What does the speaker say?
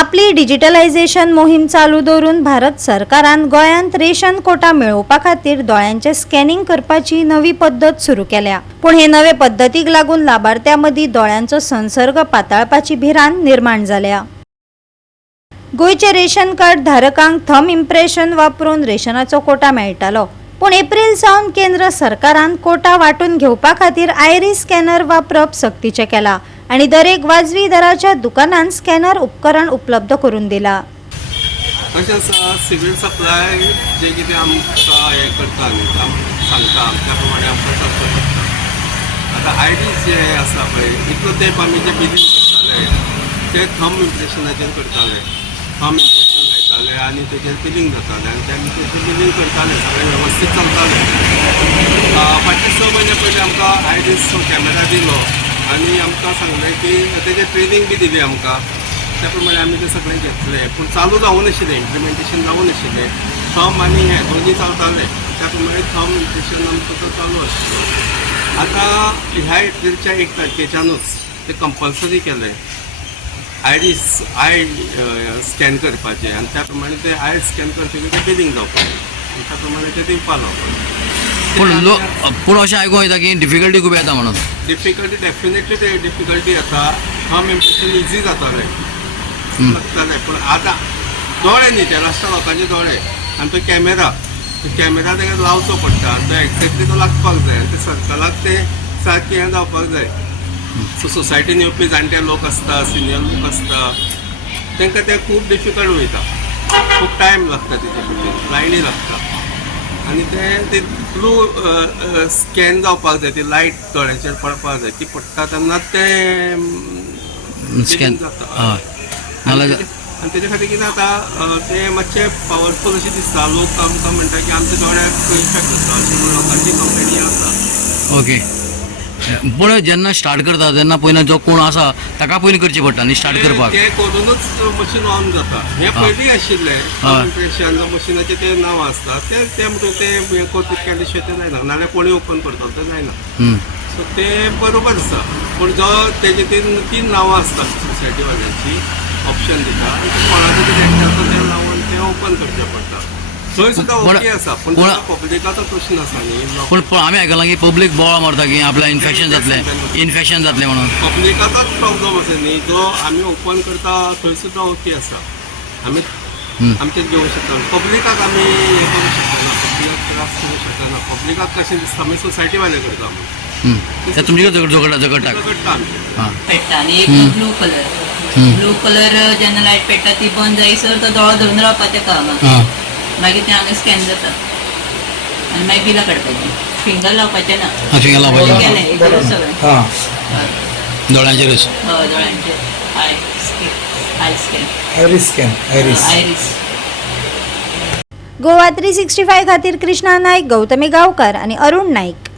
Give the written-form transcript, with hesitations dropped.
आपली डिजिटलायझेशन मोहीम चालू दवरून भारत सरकारान गोंयांत रेशन कोटा मेळोवपा खातीर दोळ्यांचे स्कॅनिंग करपाची नवी पद्धत सुरू केल्या। पूण हे नवे पद्धतीक लागून लाभार्थ्यां मदीं दोळ्यांचो संसर्ग पाताळपाची भिरांत निर्माण जाल्या। गोंयचे रेशन कार्ड धारकांक थंब इम्प्रेशन वापरून रेशनाचो कोटा मेळटालो, पूण एप्रिल सावन केंद्र सरकारान कोटा वांटून घेवपा खातीर आयरिस स्कॅनर वापरप सक्तीचें केलां आणि दरेक वाजवी दराच्या दुकानांत स्कॅनर उपकरण उपलब्ध करून दिला। तशेंच सिव्हिल सप्लाय जे कितें आमकां हें करता न्ही सांगता त्या प्रमाणे आमकां करचें पडटा। आतां आयडीस जे आसा पळय इतलो तेंप आमी जे बिलींग करताले ते थंब इम्प्रेशनाचेर करताले, थंब इम्प्रेशन लायताले आनी तेजेर बिलींग जातालें आनी तेन्ना तेजेर बिलींग करताले, सगळें वेवस्थीत चलतालें। फाटले 6 म्हयने पयलीं आमकां आयडीस कॅमेरा दिलो आनी आमकां सांगलें की तेजेर ट्रेनिंग बी दिली आमकां, त्या प्रमाणे आमी ते सगळें घेतलें। पूण चालू जावूं नाशिल्लें, इम्प्लिमेंटेशन जावूं नाशिल्लें। थंब आनी हें दोनीय चलतालें, त्या प्रमाणे थंब इम्प्रेशन आमचो तो चालू आशिल्लो। आतां ह्या एप्रिलच्या 1 तारखेच्यानूच ते कंपल्सरी केलें आयडीस आय स्कॅन करपाचें आनी त्या प्रमाणे ते आय स्कॅन करतकीर ते बिलींग जावपाचें, त्या प्रमाणे ते दिवपा लागलो। पूण अशें आयकूंक येता की डिफिकल्टी खूब येता म्हणून। डिफिकल्टी डेफिनेटली ते डिफिकल्टी येता। थंब इम्प्रेशन इजी जातालें लागतालें, पूण आतां दोळे न्ही ते लास्टा लोकांचे दोळे आनी तो कॅमेरा ताका लावचो पडटा आनी तो एक्झॅक्टली तो लागपाक जाय आनी ते सर्कलाक ते सारकें हें जावपाक जाय। सो सोसायटीन येवपी जाणटे लोक आसता, सिनियर लोक आसता, तांकां ते खूब डिफिकल्ट वयता, खूब टायम लागता तेजे खातीर, लायनी लागता आनी ते थ्रू स्कॅन जावपाक जाय, ती लायट दोळ्याचेर पडपाक जाय, ती पडटा तेन्नाच ते स्कॅन जाता। आनी तेजे खातीर कितें जाता ते मातशें पावरफूल अशें दिसता। लोक आमकां म्हणटा की आमच्या दोळ्याक इफेक्ट जाता, अशें म्हणून लोकांची कंप्लेनी आसा। ओके, पूण जेन्ना स्टार्ट करता तेन्ना पयलीं जो कोण आसा ताका पयलीं करची पडटा न्ही स्टार्ट करपाक? ते करूनच मशीन ऑन जाता। हें पयलीं आशिल्लें इम्प्रेशन मशिनाचें तें नांव आसता ते म्हणून ते हें करता केले शिवाय तें जायना, नाल्यार कोणूय ओपन करता तें जायना। सो ते बरोबर आसा, पूण जो तेजे 3 नांवां आसतात सोसायटी वाल्यांची ऑप्शन दिता आनी ते कोणाचो कितें जाता तें लावन तें ओपन करचें पडटा। थंय सुद्दां ओके आसा, पूण पब्लिकाचो प्रश्न आसा न्ही। पूण आमी आयकलां की पब्लीक बोवाळ मारता की आपल्या इन्फेक्शन जातलें म्हणून। पब्लिकाचोच प्रॉब्लम आसा न्ही, जो आमी ओपन करता थंय सुद्दां ओके आसा, आमी आमचें घेवंक शकता। पब्लिकाक आमी हें करूंक शकना, पब्लिकाक त्रास करूंक शकना। पब्लिकाक कशें दिसता आमी सोसायटी वाले करता आमी तुमचे झगडटा करता आमी पेट्टा आनी एक ब्लू कलर जेन्ना लायट पेट्टा ती बंद जायसर तो दोळो धरून रावपाचें काम, मागीर तें हांगा स्कॅन जाता आनी मागीर बिलां काडपाचीं। फिंगर लावपाचें ना, फिंगर लावपाचें केलें हेजेरूच सगळें दोळ्यांचेरूच। दोळ्यांचेर आयरिस। गोवा 365 खातीर कृष्णा नायक, गौतमी गांवकार आणि अरुण नाईक।